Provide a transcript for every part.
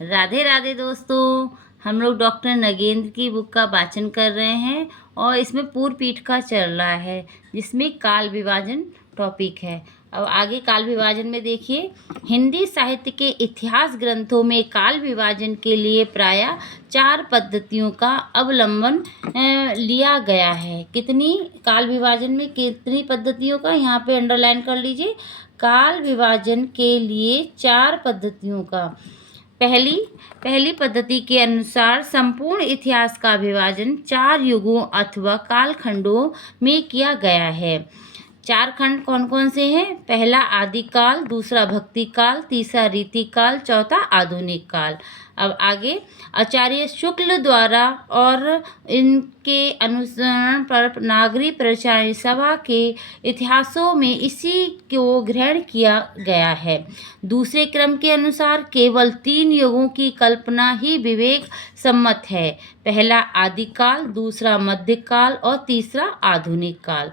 राधे राधे दोस्तों। हम लोग डॉक्टर नगेंद्र की बुक का वाचन कर रहे हैं और इसमें पूर्व पीठ का चल रहा है जिसमें काल विभाजन टॉपिक है। अब आगे काल विभाजन में देखिए, हिंदी साहित्य के इतिहास ग्रंथों में काल विभाजन के लिए प्रायः 4 पद्धतियों का अवलंबन लिया गया है। कितनी काल विभाजन में कितनी पद्धतियों का, यहाँ पे अंडरलाइन कर लीजिए। काल विभाजन के लिए 4 पद्धतियों का। पहली पद्धति के अनुसार संपूर्ण इतिहास का विभाजन 4 युगों अथवा कालखंडों में किया गया है। 4 खंड कौन कौन से हैं? पहला आदिकाल, दूसरा भक्ति काल, तीसरा रीति काल, चौथा आधुनिक काल। अब आगे आचार्य शुक्ल द्वारा और इनके अनुसरण पर नागरी प्रचार सभा के इतिहासों में इसी को ग्रहण किया गया है। दूसरे क्रम के अनुसार केवल 3 युगों की कल्पना ही विवेक सम्मत है। पहला आदिकाल, दूसरा मध्यकाल और तीसरा आधुनिक काल।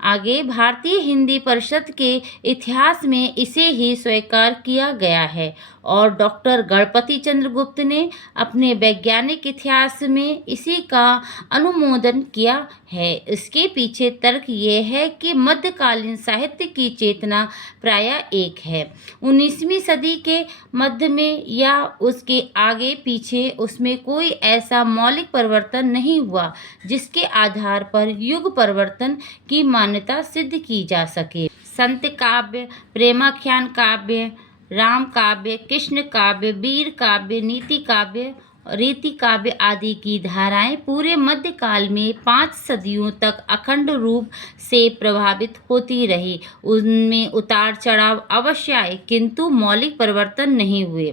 आगे भारतीय हिंदी परिषद के इतिहास में इसे ही स्वीकार किया गया है और डॉक्टर गणपति चंद्र गुप्त ने अपने वैज्ञानिक इतिहास में इसी का अनुमोदन किया है। इसके पीछे तर्क ये है कि मध्यकालीन साहित्य की चेतना प्रायः एक है। 19वीं सदी के मध्य में या उसके आगे पीछे उसमें कोई ऐसा मौलिक परिवर्तन नहीं हुआ जिसके आधार पर युग परिवर्तन की मान्यता सिद्ध की जा सके। संत काव्य, प्रेमाख्यान काव्य, राम काव्य, कृष्ण काव्य, वीर काव्य, नीति काव्य, रीति काव्य आदि की धाराएं पूरे मध्यकाल में 5 सदियों तक अखंड रूप से प्रभावित होती रही। उनमें उतार चढ़ाव अवश्य आए किंतु मौलिक परिवर्तन नहीं हुए।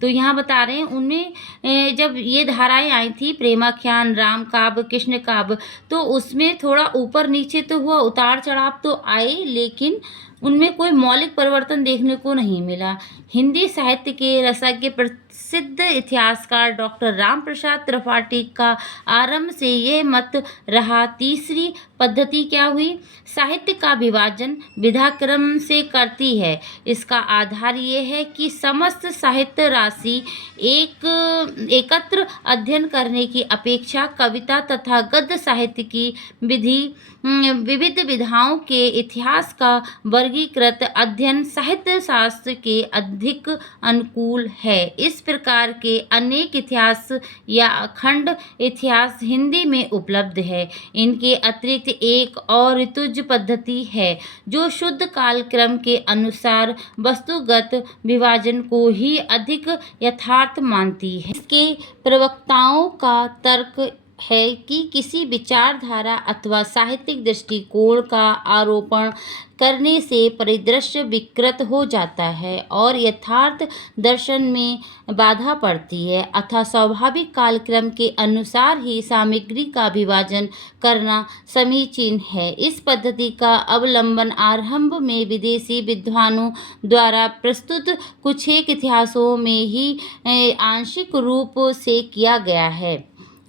तो यहाँ बता रहे हैं उनमें जब ये धाराएं आई थी, प्रेमाख्यान, राम काव्य, कृष्ण काव्य, तो उसमें थोड़ा ऊपर नीचे तो हुआ, उतार चढ़ाव तो आए, लेकिन उनमें कोई मौलिक परिवर्तन देखने को नहीं मिला। हिंदी साहित्य के रसज्ञ प्रसिद्ध इतिहासकार डॉक्टर राम प्रसाद त्रिपाठी का आरंभ से यह मत रहा। तीसरी पद्धति क्या हुई? साहित्य का विभाजन विधाक्रम से करती है। इसका आधार ये है कि समस्त साहित्य राशि एकत्र अध्ययन करने की अपेक्षा कविता तथा गद्य साहित्य की विविध विधाओं के इतिहास का वर्गीकृत अध्ययन साहित्य शास्त्र के अधिक अनुकूल है। इस प्रकार के अनेक इतिहास या अखंड इतिहास हिंदी में उपलब्ध है। इनके अतिरिक्त एक और ऋतुज पद्धति है जो शुद्ध कालक्रम के अनुसार वस्तुगत विभाजन को ही अधिक यथार्थ मानती है। इसके प्रवक्ताओं का तर्क है कि किसी विचारधारा अथवा साहित्यिक दृष्टिकोण का आरोपण करने से परिदृश्य विकृत हो जाता है और यथार्थ दर्शन में बाधा पड़ती है, अतः स्वाभाविक कालक्रम के अनुसार ही सामग्री का विभाजन करना समीचीन है। इस पद्धति का अवलंबन आरंभ में विदेशी विद्वानों द्वारा प्रस्तुत कुछ एक इतिहासों में ही आंशिक रूप से किया गया है।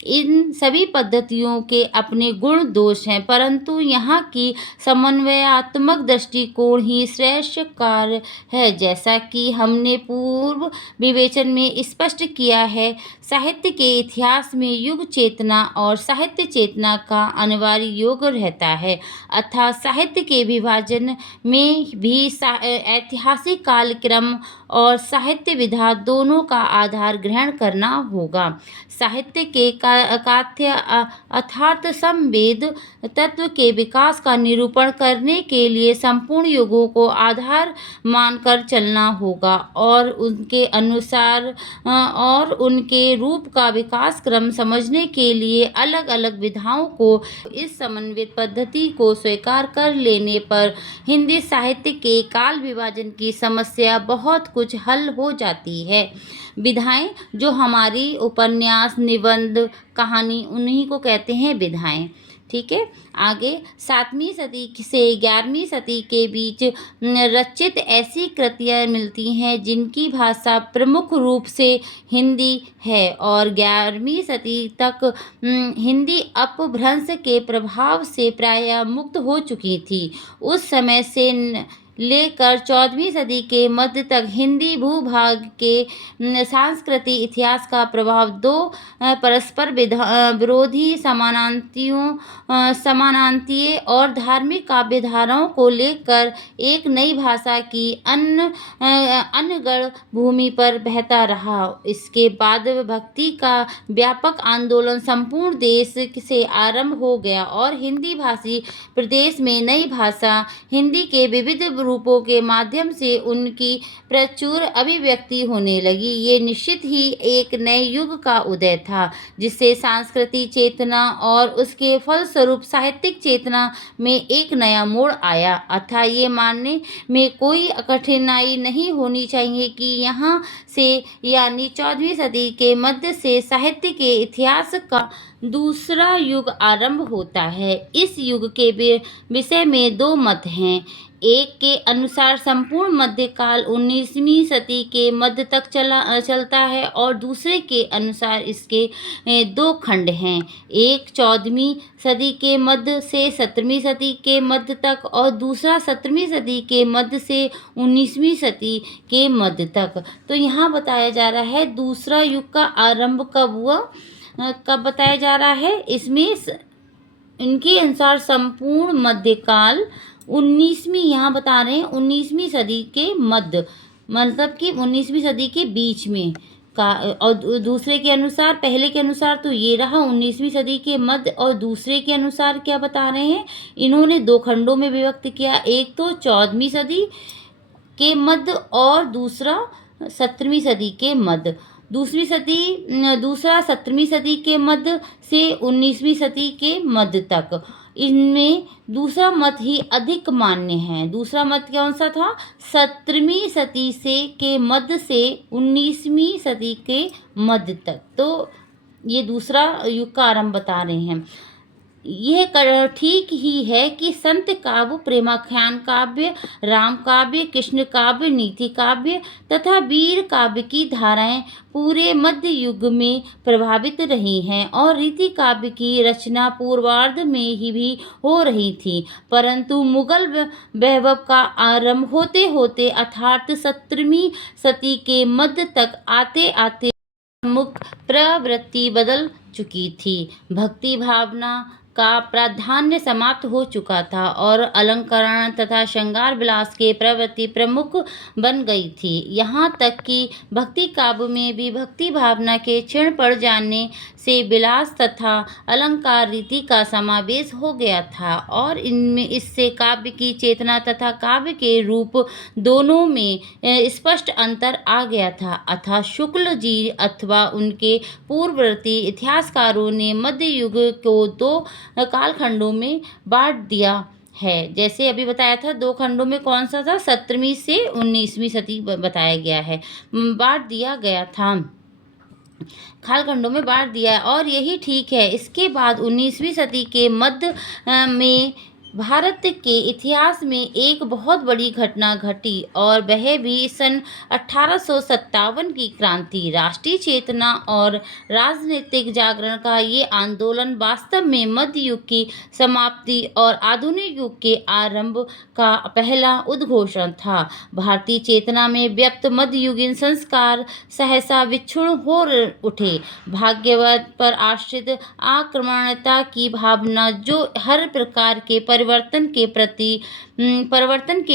इन सभी पद्धतियों के अपने गुण दोष हैं, परंतु यहाँ की समन्वयात्मक दृष्टिकोण ही श्रेष्ठ कार्य है। जैसा कि हमने पूर्व विवेचन में स्पष्ट किया है, साहित्य के इतिहास में युग चेतना और साहित्य चेतना का अनिवार्य योग रहता है, अर्थात साहित्य के विभाजन में भी ऐतिहासिक कालक्रम और साहित्य विधा दोनों का आधार ग्रहण करना होगा। साहित्य के काथ्य अर्थात संवेद तत्व के विकास का निरूपण करने के लिए संपूर्ण युगों को आधार मानकर चलना होगा और उनके अनुसार और उनके रूप का विकास क्रम समझने के लिए अलग अलग विधाओं को इस समन्वित पद्धति को स्वीकार कर लेने पर हिंदी साहित्य के काल विभाजन की समस्या बहुत कुछ हल हो जाती है। विधाएं जो हमारी उपन्यास, निबंध, कहानी, उन्हीं को कहते हैं विधाएं। ठीक है। आगे 7वीं सदी से 11वीं सदी के बीच रचित ऐसी कृतियाँ मिलती हैं जिनकी भाषा प्रमुख रूप से हिंदी है और 11वीं सदी तक हिंदी अपभ्रंश के प्रभाव से प्रायः मुक्त हो चुकी थी। उस समय से लेकर 14वीं सदी के मध्य तक हिंदी भूभाग के सांस्कृतिक इतिहास का प्रभाव दो परस्पर विरोधी समानांतीय और धार्मिक काव्यधाराओं को लेकर एक नई भाषा की अनगढ़ भूमि पर बहता रहा। इसके बाद भक्ति का व्यापक आंदोलन संपूर्ण देश से आरंभ हो गया और हिंदी भाषी प्रदेश में नई भाषा हिंदी के विविध रूपों के माध्यम से उनकी प्रचुर अभिव्यक्ति होने लगी। ये निश्चित ही एक नए युग का उदय था जिससे सांस्कृतिक चेतना और उसके फलस्वरूप साहित्यिक चेतना में एक नया मोड़ आया। अतः ये मानने में कोई कठिनाई नहीं होनी चाहिए कि यहाँ से यानी 14वीं सदी के मध्य से साहित्य के इतिहास का दूसरा युग आरंभ होता है। इस युग के विषय में दो मत हैं। एक के अनुसार संपूर्ण मध्यकाल 19वीं सदी के मध्य तक चलता है और दूसरे के अनुसार इसके दो खंड हैं, एक 14वीं सदी के मध्य से 17वीं सदी के मध्य तक और दूसरा 17वीं सदी के मध्य से 19वीं सदी के मध्य तक। तो यहाँ बताया जा रहा है दूसरा युग का आरंभ कब हुआ, कब बताया जा रहा है। इसमें इनके अनुसार संपूर्ण मध्यकाल 19वीं, यहाँ बता रहे हैं 19वीं सदी के मध्य, मतलब कि 19वीं सदी के बीच में का, और दूसरे के अनुसार, पहले के अनुसार तो ये रहा 19वीं सदी के मध्य और दूसरे के अनुसार क्या बता रहे हैं, इन्होंने दो खंडों में विभक्त किया, एक तो 14वीं सदी के मध्य और दूसरा 17वीं सदी के मध्य। दूसरा 17वीं सदी के मध्य से 19वीं सदी के मध्य तक। इनमें दूसरा मत ही अधिक मान्य है। दूसरा मत कौन सा था, 17वीं सदी के मध्य से 19वीं सदी के मध्य तक। तो ये दूसरा युग का आरंभ बता रहे हैं। यह ठीक ही है कि संत काव्य, प्रेमाख्यान काव्य, राम काव्य, कृष्ण काव्य, नीति काव्य तथा वीर काव्य की धाराएं पूरे मध्य युग में प्रभावित रही हैं और रीति काव्य की रचना पूर्वार्ध में ही भी हो रही थी, परंतु मुगल वैभव का आरंभ होते होते अर्थात 17वीं सदी के मध्य तक आते आते मुख्य प्रवृत्ति बदल चुकी थी। भक्ति भावना का प्राधान्य समाप्त हो चुका था और अलंकरण तथा श्रृंगार विलास के प्रवृत्ति प्रमुख बन गई थी। यहाँ तक कि भक्ति काव्य में भी भक्ति भावना के क्षीण पड़ जाने से विलास तथा अलंकार रीति का समावेश हो गया था और इनमें इससे काव्य की चेतना तथा काव्य के रूप दोनों में स्पष्ट अंतर आ गया था। अतः शुक्ल जी अथवा उनके पूर्ववर्ती इतिहासकारों ने मध्य युग को दो कालखंडों में बांट दिया है। जैसे अभी बताया था, दो खंडों में कौन सा था, 17वीं से 19वीं सदी बताया गया है, बांट दिया गया था, कालखंडों में बांट दिया और यही ठीक है। इसके बाद 19वीं सदी के मध्य में भारत के इतिहास में एक बहुत बड़ी घटना घटी और वह भी सन 1857 की क्रांति। राष्ट्रीय चेतना और राजनीतिक जागरण का ये आंदोलन वास्तव में मध्य युग की समाप्ति और आधुनिक युग के आरंभ का पहला उद्घोषण था। भारतीय चेतना में व्यक्त मध्ययुगीन संस्कार सहसा विक्षुण हो उठे। भाग्यवाद पर आश्रित आक्रमणता की भावना जो हर प्रकार के परिवर्तन के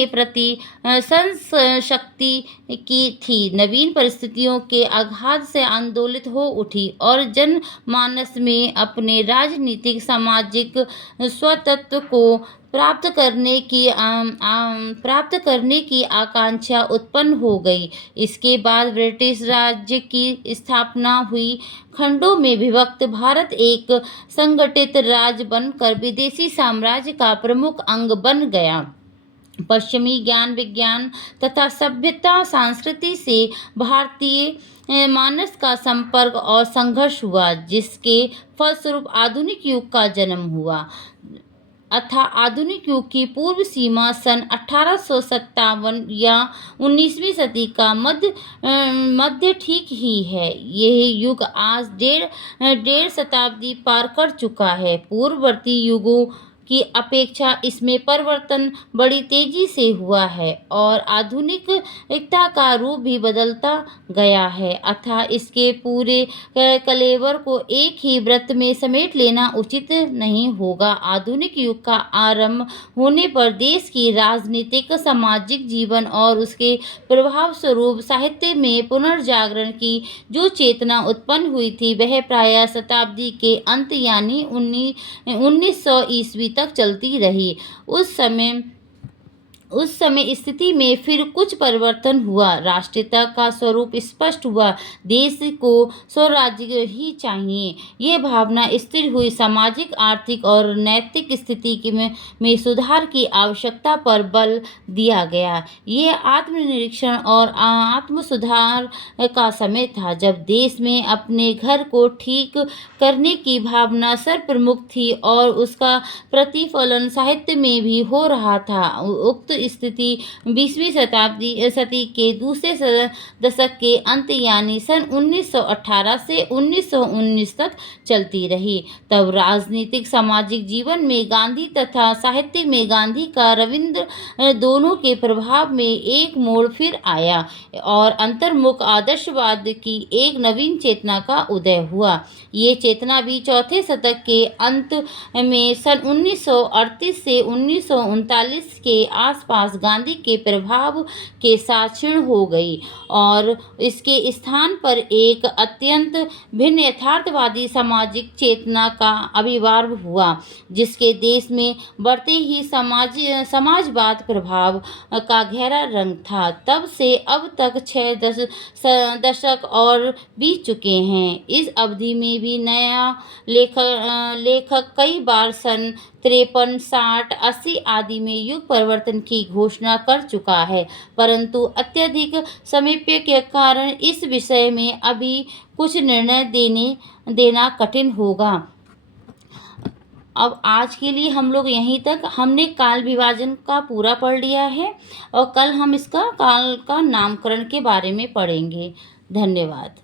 प्रति संशक्ति की थी, नवीन परिस्थितियों के आघात से आंदोलित हो उठी और जनमानस में अपने राजनीतिक सामाजिक स्वतंत्रता को प्राप्त करने की आकांक्षा उत्पन्न हो गई। इसके बाद ब्रिटिश राज्य की स्थापना हुई। खंडों में विभक्त भारत एक संगठित राज्य बनकर विदेशी साम्राज्य का प्रमुख अंग बन गया। पश्चिमी ज्ञान विज्ञान तथा सभ्यता संस्कृति से भारतीय मानस का संपर्क और संघर्ष हुआ, जिसके फलस्वरूप आधुनिक युग का जन्म हुआ। अतः आधुनिक युग की पूर्व सीमा सन 1857 या 19वीं सदी का मध्य ठीक ही है। यह युग आज डेढ़ शताब्दी पार कर चुका है। पूर्ववर्ती युगों की अपेक्षा इसमें परिवर्तन बड़ी तेजी से हुआ है और आधुनिकता का रूप भी बदलता गया है। अतः इसके पूरे कलेवर को एक ही वृत्त में समेट लेना उचित नहीं होगा। आधुनिक युग का आरंभ होने पर देश की राजनीतिक, सामाजिक जीवन और उसके प्रभाव स्वरूप साहित्य में पुनर्जागरण की जो चेतना उत्पन्न हुई थी, वह प्रायः शताब्दी के अंत यानी 1900 ईस्वी तक चलती रही। उस समय स्थिति में फिर कुछ परिवर्तन हुआ। राष्ट्रीयता का स्वरूप स्पष्ट हुआ। देश को स्वराज्य ही चाहिए, यह भावना स्थिर हुई। सामाजिक, आर्थिक और नैतिक स्थिति में सुधार की आवश्यकता पर बल दिया गया। यह आत्मनिरीक्षण और आत्मसुधार का समय था, जब देश में अपने घर को ठीक करने की भावना सर्वप्रमुख थी और उसका प्रतिफलन साहित्य में भी हो रहा था। उक्त स्थिति 20वीं सदी के दूसरे दशक के अंत यानी सन 1918 से 1919 तक चलती रही। तब राजनीतिक, सामाजिक जीवन में गांधी तथा साहित्य में गांधी का, रविंद्र दोनों के प्रभाव में एक मोड़ फिर आया और अंतर्मुख आदर्शवाद की एक नवीन चेतना का उदय हुआ। ये चेतना भी चौथे शतक के अंत में सन 1938 से 1939 के आसपास गांधी के प्रभाव के साथ क्षीण हो गई और इसके स्थान पर एक अत्यंत भिन्न यथार्थवादी सामाजिक चेतना का आविर्भाव हुआ, जिसके देश में बढ़ते ही समाजवाद प्रभाव का गहरा रंग था। तब से अब तक 6 दशक और बीत चुके हैं। इस अवधि में भी नया लेखक कई बार सन 53, 60, 80 आदि में युग परिवर्तन की घोषणा कर चुका है, परंतु अत्यधिक सामीप्य के कारण इस विषय में अभी कुछ निर्णय देना कठिन होगा। अब आज के लिए हम लोग यहीं तक, हमने काल विभाजन का पूरा पढ़ लिया है और कल हम इसका काल का नामकरण के बारे में पढ़ेंगे। धन्यवाद।